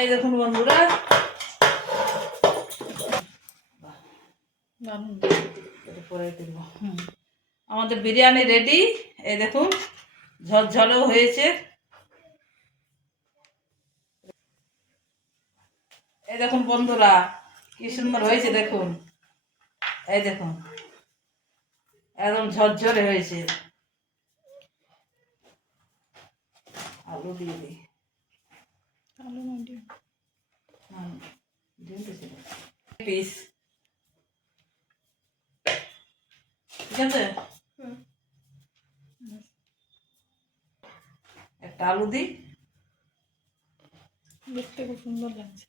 এই দেখুন বন্ধুরা, আমাদের বিরিয়ানি রেডি। এই দেখুন ঝরঝরেও হয়েছে। এই দেখুন বন্ধুরা, কি সুন্দর হয়েছে দেখুন। এই দেখুন একদম ঝরঝরে হয়েছে। আলু দিয়ে দিই, আলু পিস, ঠিক আছে। একটা আলু দিই, দেখতে খুব সুন্দর লাগছে।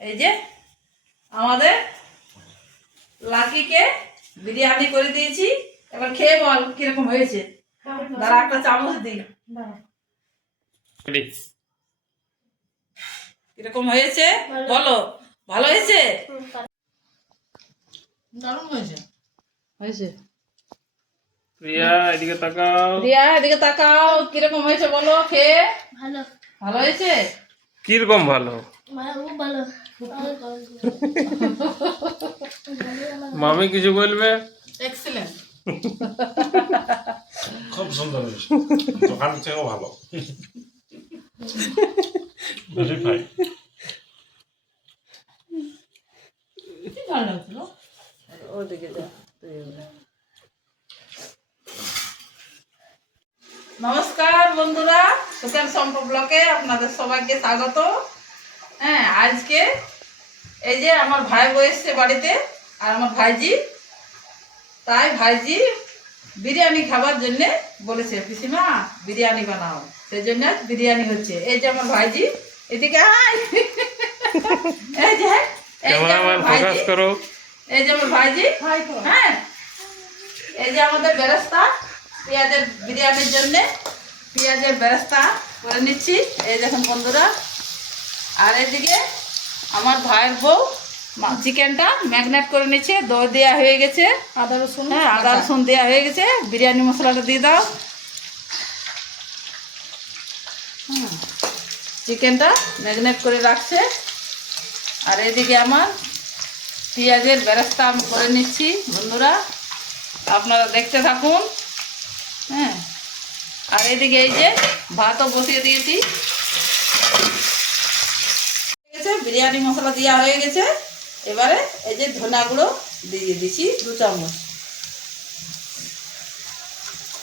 এই যে আমাদের লাকিকে বিরিয়ানি করে দিয়েছি, এবার খেয়ে বল কিরকম হয়েছে। দাঁড়া একটা চামচ দিই, কিরকম হয়েছে বলো। ভালো হয়েছে, দারুণ হয়েছে। হয়েছে প্রিয়া এদিকে তাকাও, প্রিয়া এদিকে তাকাও, কিরকম হয়েছে বলো খেয়ে। ভালো, ভালো হয়েছে। কিরকম ভালো? ভালো। মামি কিছু বলবে? এক্সেলেন্ট, খুব সুন্দর হয়েছে, দোকান থেকেও ভালো। ওদিকে যা। নমস্কার বন্ধুরা, সুখের সম্পর্ক ব্লকে আপনাদের সবাইকে স্বাগত। হ্যাঁ, আজকে এই যে আমার ভাই বউ এসছে বাড়িতে, আর আমার ভাইজি, তাই ভাইজি বিরিয়ানি খাবার জন্য বলেছে, পিসিমা বিরিয়ানি বানাও, সেই জন্য বিরিয়ানি হচ্ছে। এই যে আমার ভাইজি, এদিকে আয়। এই যে ক্যামেরাম্যান ফোকাস করো। এই যে আমার ভাইজি, হ্যাঁ, এই যে আমাদের বেরেস্তা পেঁয়াজের বিরিয়ানির জন্য পেঁয়াজের বেরেস্তা করে নিচ্ছি। এই দেখুন বন্ধুরা, আর এদিকে আমার ভাইয়ের বউ চিকেনটা ম্যাগনেট করে নিচ্ছে, দই দেওয়া হয়ে গেছে, আদা রসুন, হ্যাঁ আদা রসুন দেওয়া হয়ে গেছে। বিরিয়ানি মশলাটা দিয়ে দাও। চিকেনটা ম্যাগনেট করে রাখছে। আর এদিকে আমার পেঁয়াজের বেরেস্তা আমি করে নিচ্ছি বন্ধুরা, আপনারা দেখতে থাকুন। হ্যাঁ, আর এদিকে এই যে ভাতও বসিয়ে দিয়েছি, বিরিয়ানি মশলা দেওয়া হয়ে গেছে। এবারে এই যে ধনা গুঁড়ো দিয়ে দিছি 2 চামচ,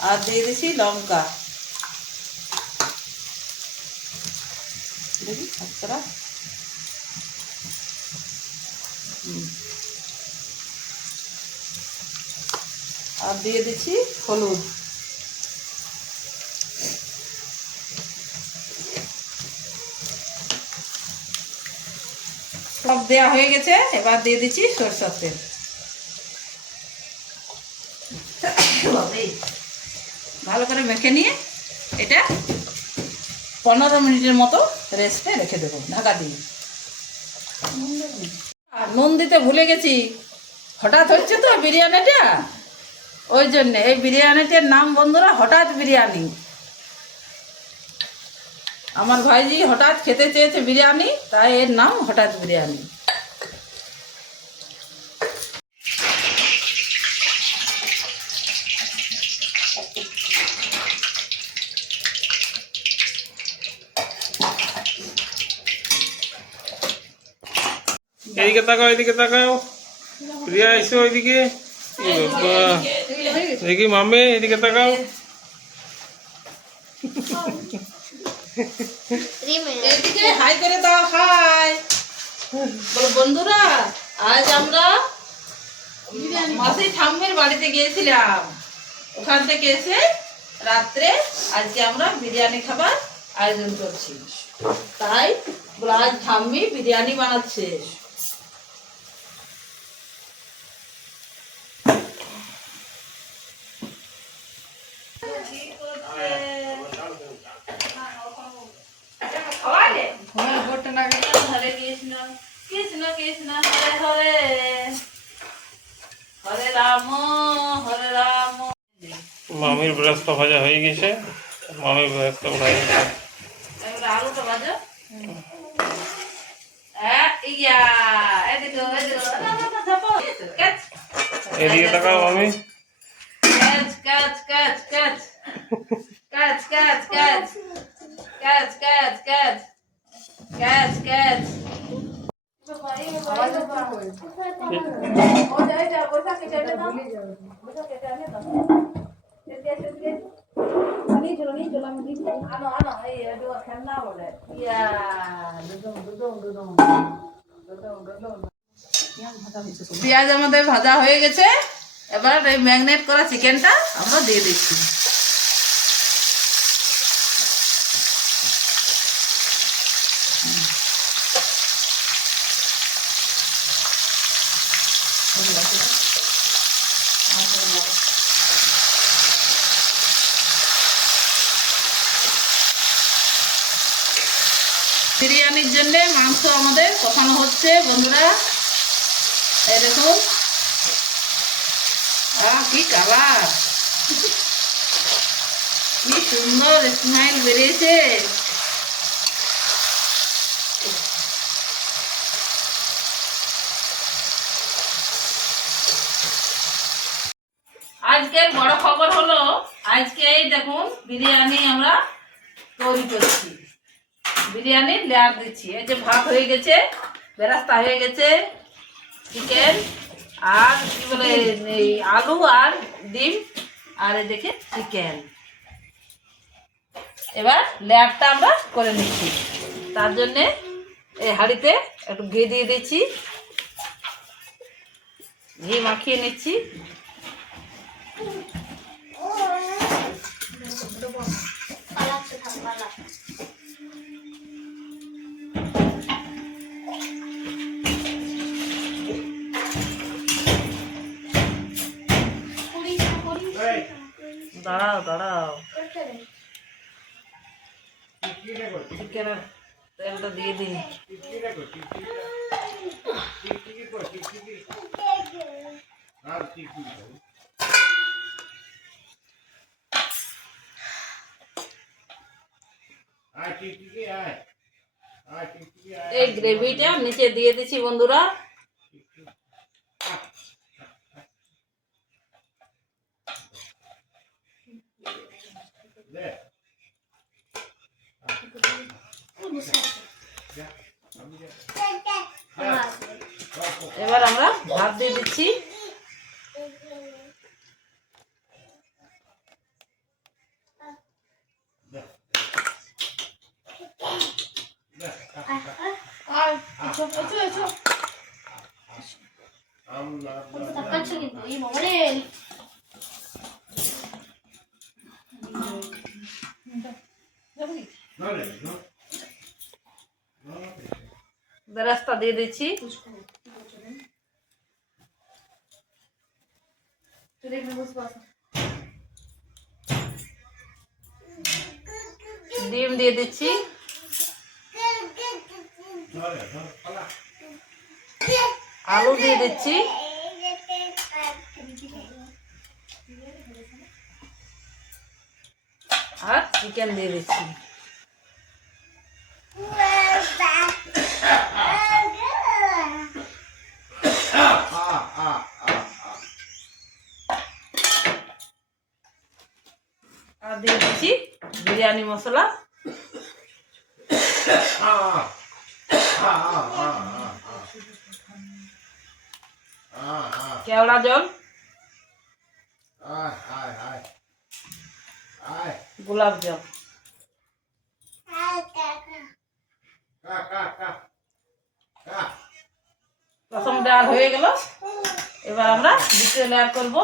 আর দিয়ে দিছি লঙ্কা। দেখি হাতটা, আর দিয়ে দিচ্ছি হলুদ। সব দেওয়া হয়ে গেছে। এবার দিয়ে দিচ্ছি সরষের তেল। ভালো করে মেখে নিয়ে এটা 15 মিনিটের মতো রেস্টে রেখে দেবো ঢাকা দিয়ে। আর নুন দিতে ভুলে গেছি, হঠাৎ হচ্ছে তো বিরিয়ানিটা, ওই জন্যে এই বিরিয়ানিটার নাম বন্ধুরা হঠাৎ বিরিয়ানি। আমার ভাইজি হঠাৎ খেতে চেয়েছে বিরিয়ানি, তাই এর নাম হঠাৎ বিরিয়ানি। এদিকে তাকাও, এদিকে তাকাও। প্রিয়া এসো ওইদিকে। দেখি মামি এদিকে তাকাও। এদিকে হাই করে দাও, হাই বন্ধুরা। আজ আমরা মাসি ঠাম্মির বাড়িতে গিয়েছিলাম, ওখান থেকে এসে রাত্রে আজকে আমরা বিরিয়ানি খাবার আয়োজন করছি। তাই আজ ঠাম্মি বিরিয়ানি বানাচ্ছে। হরে কৃষ্ণ কৃষ্ণ কৃষ্ণ হরে হরে, হরে রাম হরে রাম। মামির ব্রেস্তা ভাজা হয়ে গেছে, মামির ব্রেস্তা উঠাই গেছে। এবার আলুটা ভাজো। ইয়া এদিকে এদিকে না না না ঝাপো ক্যাচ এদিকে তাকাও আমি catch catch catch catch catch catch catch catch catch catch catch catch ও যাই যা বসা কেটে দাও বসা কেটে আনে দাও আনো আনো এই এডো খেলনা বলে ইয়া দুদম দুদম দুদম দুদম দুদম পেঁয়াজ আমাদের ভাজা হয়ে গেছে এবার এই ম্যাগনেট করা চিকেনটা আমরা দিয়ে দিচ্ছি বিরিয়ানির জন্য মাংস আমাদের কষানো হচ্ছে বন্ধুরা এই দেখুন কি কালার কি সুন্দর স্মাইল বেরিয়েছে আজকের বড় খবর হলো আজকে এই দেখুন বিরিয়ানি আমরা তৈরি করছি বিরিয়ানির লেয়ার দিচ্ছি এই যে ভাত হয়ে গেছে বেরাস্তা হয়ে গেছে চিকেন আর কি বলে এই আলু আর ডিম আর এই দেখে চিকেন এবার লেয়ারটা আমরা করে নিচ্ছি তার জন্যে এই হাঁড়িতে একটু ঘি দিয়ে দিচ্ছি ঘি মাখিয়ে নিচ্ছি দাঁড়াও দাঁড়াও চিকেনের তেলটা দিয়ে দিন এই গ্রেভিটা নিচে দিয়ে দিচ্ছি বন্ধুরা এবার আমরা ভাত দিয়ে দিচ্ছি বেরেস্তা দিয়ে দিচ্ছি ডিম দিয়ে দিচ্ছি আলু দিয়ে দিচ্ছি আর চিকেন দিয়ে দিচ্ছি আর দিয়ে দিচ্ছি বিরিয়ানি মশলা কেওড়া জল গোলাপ জল প্রথম লেয়ার হয়ে গেল এবার আমরা দ্বিতীয় লেয়ার করব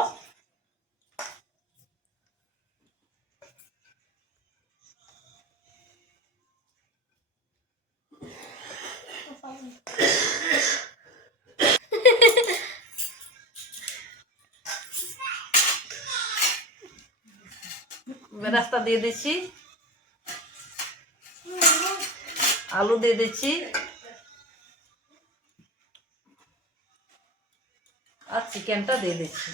বেরেস্তা দিয়ে দিচ্ছি আলু দিয়ে দিচ্ছি আর চিকেনটা দিয়ে দিচ্ছি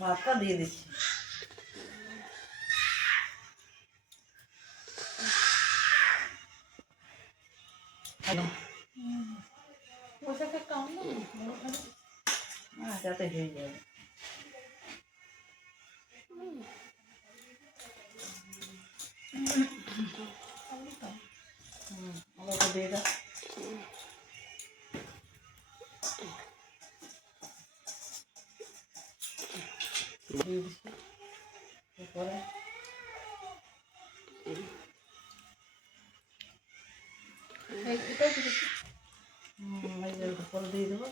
ভাতটা দিয়ে দিচ্ছি। যাতে হয়ে যাবে। আলুটা দিয়ে দাও। দিয়ে দিচ্ছি। এরপরে এই যে উপরে দিয়ে দেবো।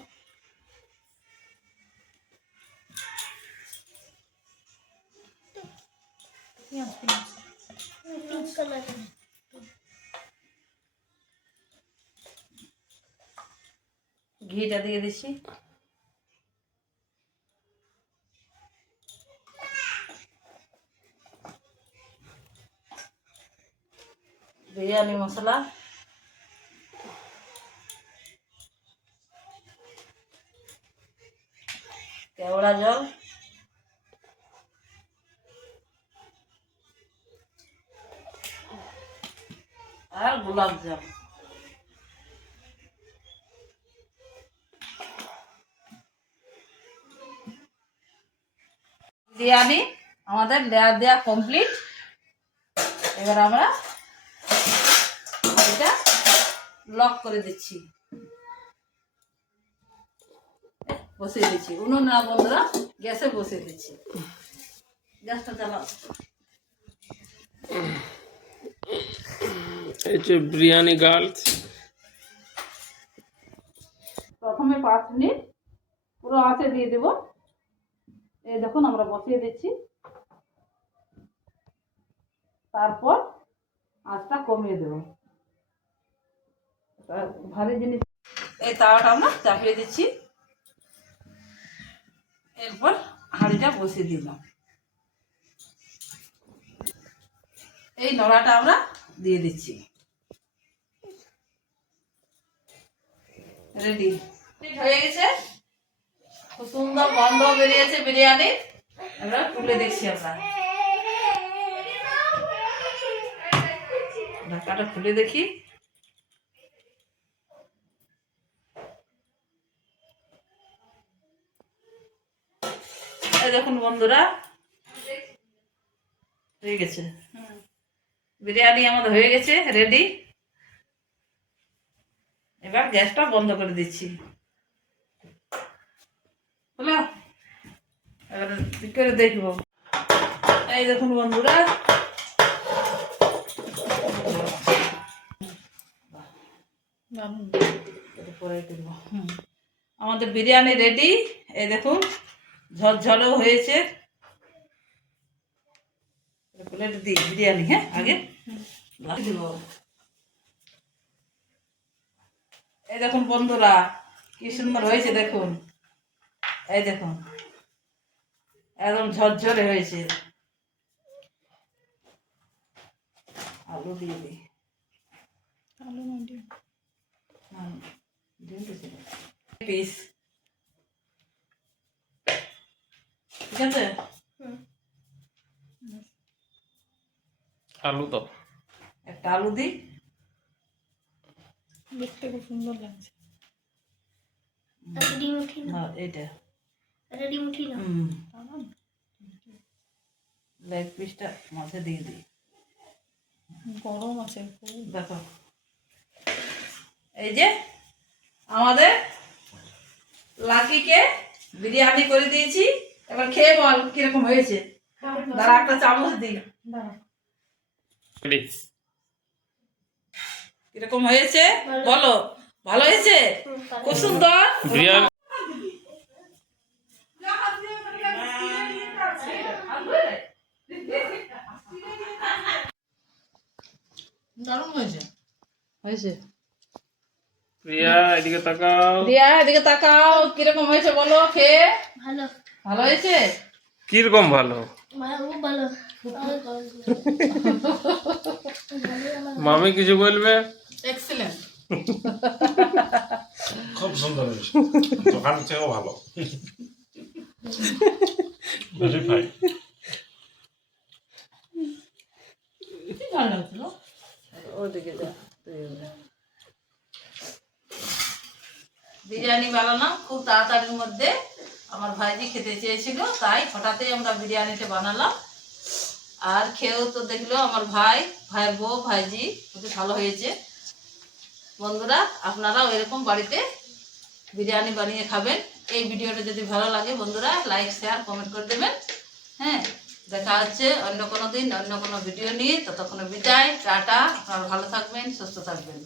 ঘিটা দিয়ে দিচ্ছি। বিরিয়ানি মশলা, কেওড়া জল, আর গোলাপ জল। বিরিয়ানি আমাদের লেয়ার দেওয়া কমপ্লিট। এবার আমরা এটা লক করে দিচ্ছি, বসিয়ে দিচ্ছি। উনুন না বন্ধুরা, গ্যাসে বসিয়ে দিচ্ছি। গ্যাসটা চালাও। এই যে বিরিয়ানি গার্লস। প্রথমে 5 মিনিট পুরো আঁচে দিয়ে দেব। এই দেখুন আমরা বসিয়ে দিচ্ছি, তারপর আঁচটা কমিয়ে দেব। ভারী জিনিস। এই তাওয়াটা আমরা চাপিয়ে দিচ্ছি, এরপর হাঁড়িটা বসিয়ে দিলাম। এই নড়াটা আমরা দিয়ে দিচ্ছি। রেডি হয়ে গেছে, খুব সুন্দর গন্ধ বেরিয়েছে বিরিয়ানি। আমরা তুলে দেখছি। আমরা ঢাকাটা খুলে দেখি। এই দেখুন বন্ধুরা, হয়ে গেছে বিরিয়ানি আমাদের, হয়ে গেছে রেডি। এবার গ্যাসটা বন্ধ করে দিচ্ছি। হলো, এবার ঠিক করে দেখবো। এই দেখুন বন্ধুরা, আমাদের বিরিয়ানি রেডি। এই দেখুন ঝরঝরেও হয়েছে। প্লেট দিই বিরিয়ানি, হ্যাঁ আগে দিব। এই দেখুন বন্ধুরা, কি সুন্দর হয়েছে দেখুন। এই দেখুন একদম ঝরঝরে হয়েছে। আলু দিয়ে দিই। আলু পিস, ঠিক আছে। আলু তো একটা আলু দিই। দেখতে খুব সুন্দর লাগছে। না এইটা লেগ পিসটা মাঝে দিয়ে দিই। গরম আছে দেখো, এই যে আমাদের লাকিকে বিরিয়ানি করে দিয়েছি। এবার খেয়ে বল কিরকম হয়েছে। দাঁড়া একটা চামচ দিই। কিরকম হয়েছে বলো। ভালো হয়েছে, খুব সুন্দর বিরিয়ানি। দারুণ হয়েছে। হয়েছে প্রিয়া এদিকে তাকাও। রিয়া এদিকে তাকাও, কিরকম হয়েছে বলো খেয়ে। ভালো ভালো হয়েছে। কিরকম ভালো? ভালো মামি কিছু বলবে? এক্সেলেন্ট। খুব সুন্দর হয়েছে, দোকানের থেকেও ভালো। ভেরিফাই ভালো লাগছিল। ওদিকে যা বিরিয়ানি বানালাম খুব তাড়াতাড়ির মধ্যে। আমার ভাইজি খেতে চেয়েছিল, তাই হঠাৎই আমরা বিরিয়ানিটা বানালাম। আর খেয়েও তো দেখলো আমার ভাইয়ের বউ, ভাইজি খুব ভালো হয়েছে। বন্ধুরা আপনারাও এরকম বাড়িতে বিরিয়ানি বানিয়ে খাবেন। এই ভিডিওটা যদি ভালো লাগে বন্ধুরা লাইক শেয়ার কমেন্ট করে দেবেন। হ্যাঁ, দেখা হচ্ছে অন্য কোনো দিন অন্য কোনো ভিডিও নিয়ে। ততক্ষণ বিদায়, টাটা। আপনারা ভালো থাকবেন, সুস্থ থাকবেন।